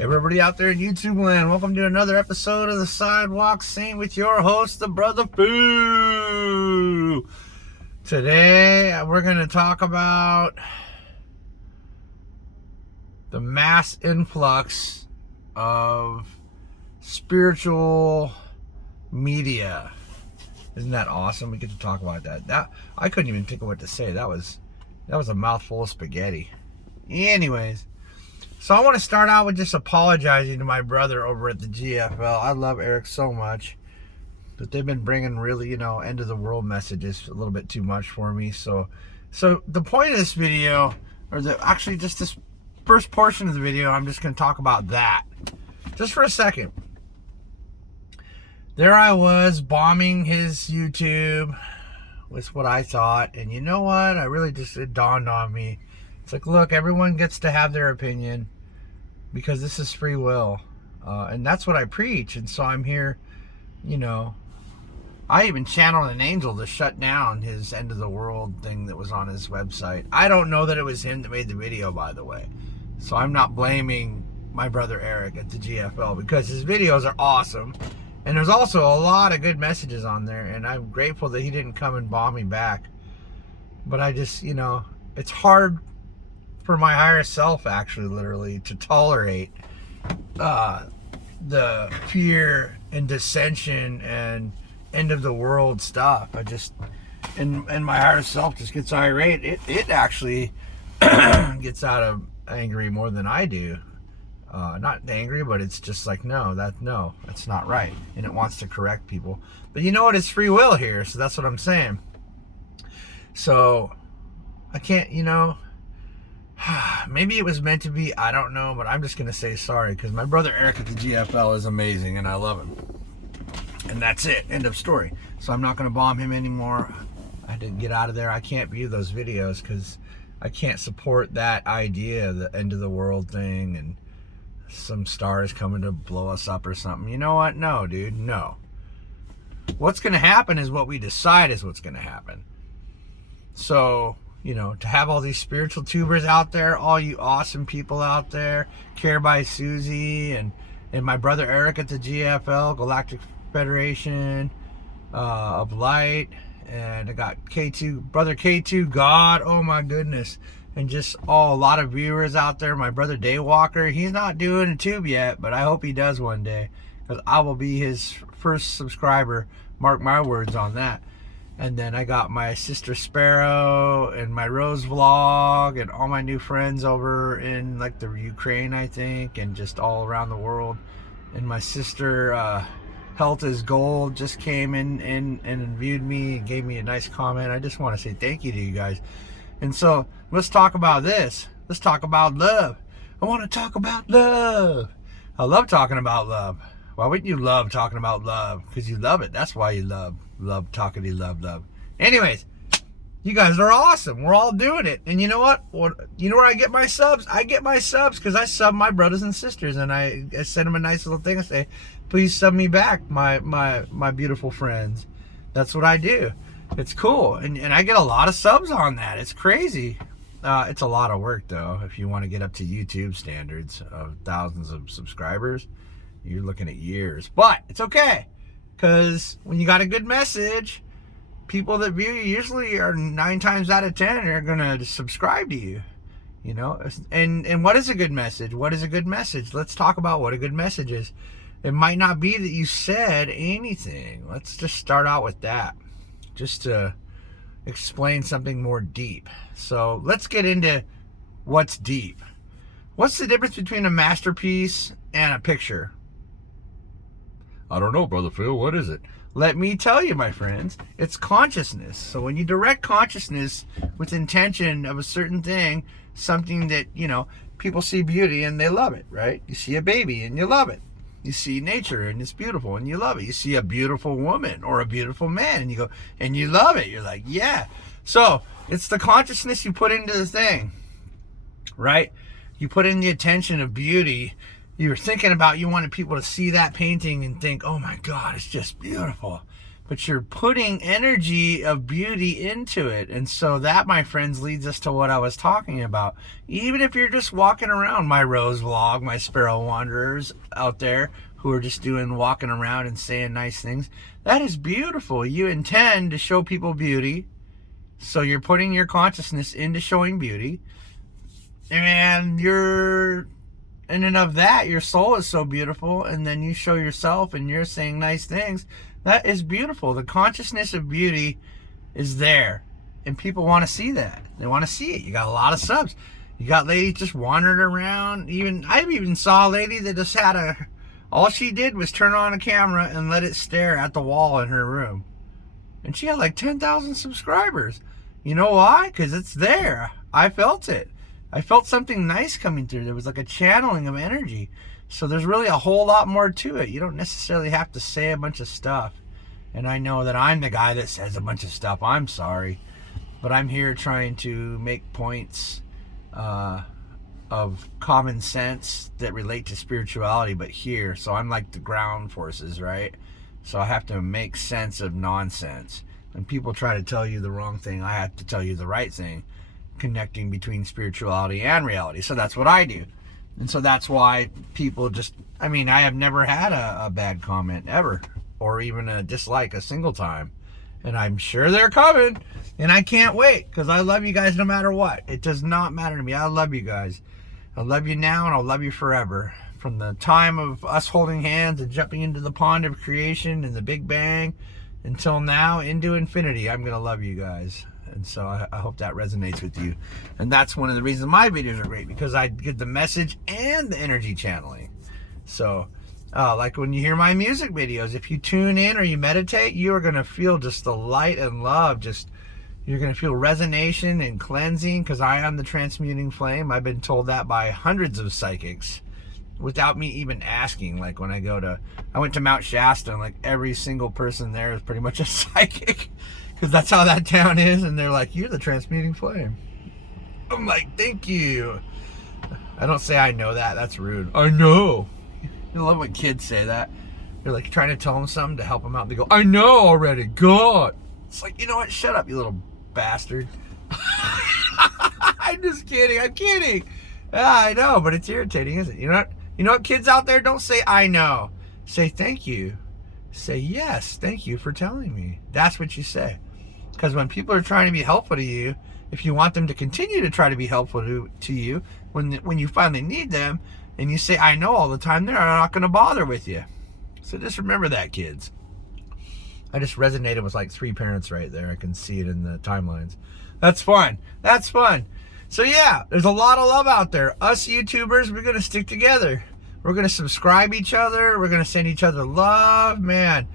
Everybody out there in YouTube land, welcome to another episode of the Sidewalk Saint with your host, the Brother Foo. Today, we're going to talk about the mass influx of spiritual media. Isn't that awesome? We get to talk about that. I couldn't even think of what to say. That was a mouthful of spaghetti. Anyways. So I want to start out with just apologizing to my brother over at the GFL. I love Eric so much, but they've been bringing really, end of the world messages a little bit too much for me. So the point of this video, actually just this first portion of the video, I'm just going to talk about that just for a second. There I was bombing his YouTube with what I thought, and you know what? It dawned on me. It's like, look, everyone gets to have their opinion because this is free will. And that's what I preach. And so I'm here, I even channeled an angel to shut down his end of the world thing that was on his website. I don't know that it was him that made the video, by the way. So I'm not blaming my brother Eric at the GFL because his videos are awesome. And there's also a lot of good messages on there. And I'm grateful that he didn't come and bomb me back. But I just, it's hard for my higher self, actually, literally, to tolerate the fear and dissension and end of the world stuff. And my higher self just gets irate. It actually gets out of angry more than I do. Not angry, but it's just like, no, that's not right. And it wants to correct people. But you know what? It's free will here, so that's what I'm saying. So I can't, maybe it was meant to be, I don't know, but I'm just going to say sorry because my brother Eric at the GFL is amazing and I love him. And that's it. End of story. So I'm not going to bomb him anymore. I had to get out of there. I can't view those videos because I can't support that idea, the end of the world thing and some stars coming to blow us up or something. You know what? No, dude, no. What's going to happen is what we decide is what's going to happen. So, to have all these spiritual tubers out there, all you awesome people out there, Care by Susie and my brother Eric at the GFL, Galactic Federation of Light, and I got brother K2 God, oh my goodness, and just a lot of viewers out there. My brother Daywalker, he's not doing a tube yet, but I hope he does one day, because I will be his first subscriber, mark my words on that. And then I got my sister Sparrow and my Rose vlog and all my new friends over in like the Ukraine, I think, and just all around the world. And my sister Health is Gold just came in and viewed me and gave me a nice comment. I just want to say thank you to you guys. And so let's talk about this. Let's talk about love. I want to talk about love. I love talking about love. Why wouldn't you love talking about love? Because you love it. That's why you love talkity love. Anyways, you guys are awesome. We're all doing it. And you know what? You know where I get my subs? I get my subs because I sub my brothers and sisters, and I send them a nice little thing and say, please sub me back, my beautiful friends. That's what I do. It's cool. And I get a lot of subs on that. It's crazy. It's a lot of work, though. If you want to get up to YouTube standards of thousands of subscribers, you're looking at years. But it's okay. Because when you got a good message, people that view you usually are 9 times out of 10 are going to subscribe to you. And what is a good message? What is a good message? Let's talk about what a good message is. It might not be that you said anything. Let's just start out with that. Just to explain something more deep. So let's get into what's deep. What's the difference between a masterpiece and a picture? I don't know, Brother Phil. What is it? Let me tell you, my friends. It's consciousness. So when you direct consciousness with intention of a certain thing, something that, people see beauty and they love it, right? You see a baby and you love it. You see nature and it's beautiful and you love it. You see a beautiful woman or a beautiful man and you go, and you love it. You're like, yeah. So it's the consciousness you put into the thing, right? You put in the attention of beauty. You're thinking about, you wanted people to see that painting and think, oh my God, it's just beautiful. but you're putting energy of beauty into it. And so that, my friends, leads us to what I was talking about. Even if you're just walking around, my Rose vlog, my Sparrow Wanderers out there who are just walking around and saying nice things, that is beautiful. You intend to show people beauty, so you're putting your consciousness into showing beauty, and you're in and of that, your soul is so beautiful, and then you show yourself and you're saying nice things. That is beautiful. The consciousness of beauty is there, and people want to see that. They want to see it. You got a lot of subs. You got ladies just wandering around. I even saw a lady that just had all she did was turn on a camera and let it stare at the wall in her room. And she had like 10,000 subscribers. You know why? Because it's there. I felt it. I felt something nice coming through. There was like a channeling of energy. So there's really a whole lot more to it. You don't necessarily have to say a bunch of stuff. And I know that I'm the guy that says a bunch of stuff. I'm sorry. But I'm here trying to make points of common sense that relate to spirituality, but here. So I'm like the ground forces, right? So I have to make sense of nonsense. When people try to tell you the wrong thing, I have to tell you the right thing, connecting between spirituality and reality. So that's what I do. And so that's why people just, I have never had a bad comment ever, or even a dislike a single time. And I'm sure they're coming, and I can't wait, because I love you guys no matter what. It does not matter to me. I love you guys. I love you now, and I'll love you forever. From the time of us holding hands and jumping into the pond of creation and the Big Bang until now, into infinity, I'm going to love you guys. And so I hope that resonates with you. And that's one of the reasons my videos are great, because I get the message and the energy channeling. So, like when you hear my music videos, if you tune in or you meditate, you are going to feel just the light and love. You're going to feel resonation and cleansing, because I am the transmuting flame. I've been told that by hundreds of psychics without me even asking. Like when I went to Mount Shasta, and like every single person there is pretty much a psychic, because that's how that town is. And they're like, you're the transmuting flame. I'm like, thank you. I don't say I know that. That's rude. I know. I love when kids say that. They're like trying to tell them something to help them out. They go, I know already. God. It's like, you know what? Shut up, you little bastard. I'm just kidding. I'm kidding. Yeah, I know, but it's irritating, isn't it? You know what, kids out there? Don't say I know. Say thank you. Say yes, thank you for telling me. That's what you say. Because when people are trying to be helpful to you, if you want them to continue to try to be helpful to you, when you finally need them, and you say I know all the time, they're not going to bother with you. So just remember that, kids. I just resonated with like 3 parents right there. I can see it in the timelines. That's fun. That's fun. So yeah, there's a lot of love out there. Us YouTubers, we're going to stick together. We're going to subscribe each other. We're going to send each other love. Man,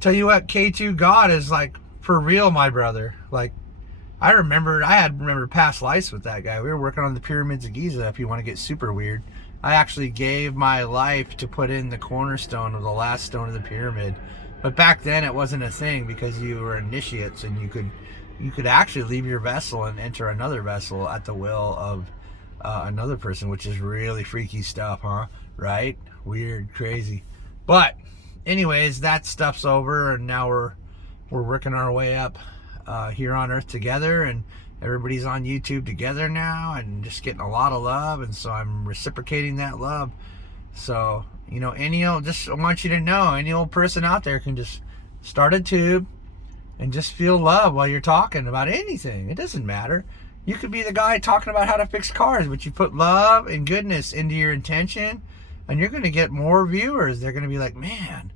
tell you what, K2 God is like for real, my brother. Like, I had past lives with that guy. We were working on the pyramids of Giza, if you want to get super weird. I actually gave my life to put in the cornerstone of the last stone of the pyramid. But back then it wasn't a thing, because you were initiates, and you could actually leave your vessel and enter another vessel at the will of another person, which is really freaky stuff, huh? Right? Weird, crazy. But anyways, that stuff's over, and now we're working our way up here on Earth together, and everybody's on YouTube together now, and just getting a lot of love, and so I'm reciprocating that love. So, just I want you to know, any old person out there can just start a tube and just feel love while you're talking about anything. It doesn't matter. You could be the guy talking about how to fix cars, but you put love and goodness into your intention, and you're going to get more viewers. They're going to be like, man,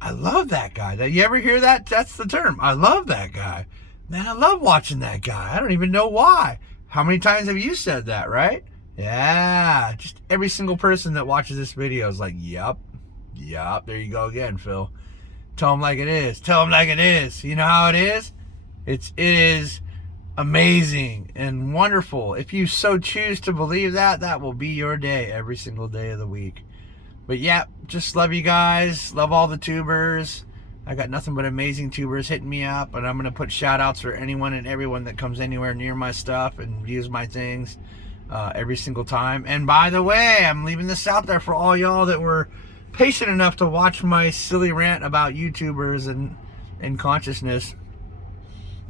I love that guy. You ever hear that? That's the term. I love that guy. Man, I love watching that guy. I don't even know why. How many times have you said that, right? Yeah, just every single person that watches this video is like, yup, there you go again, Phil. Tell them like it is. Tell them like it is. You know how it is? It is amazing and wonderful. If you so choose to believe that, that will be your day every single day of the week. But yeah, just love you guys. Love all the tubers. I got nothing but amazing tubers hitting me up, and I'm going to put shout outs for anyone and everyone that comes anywhere near my stuff and views my things every single time. And by the way, I'm leaving this out there for all y'all that were patient enough to watch my silly rant about YouTubers in consciousness,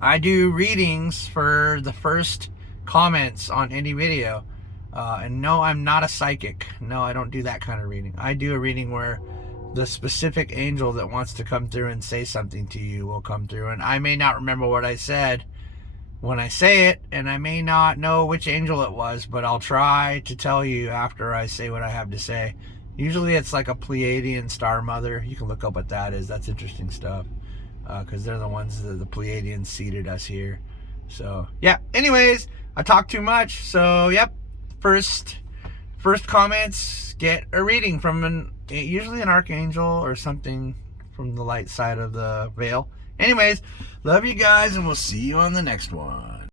I do readings for the first comments on any video. And no, I'm not a psychic. No, I don't do that kind of reading. I do a reading where the specific angel that wants to come through and say something to you will come through. And I may not remember what I said when I say it, and I may not know which angel it was, but I'll try to tell you after I say what I have to say. Usually it's like a Pleiadian star mother. You can look up what that is. That's interesting stuff, because they're the ones that the Pleiadians seeded us here. So yeah, anyways, I talk too much. So yep, first comments get a reading from usually an archangel or something from the light side of the veil. Anyways, love you guys, and we'll see you on the next one.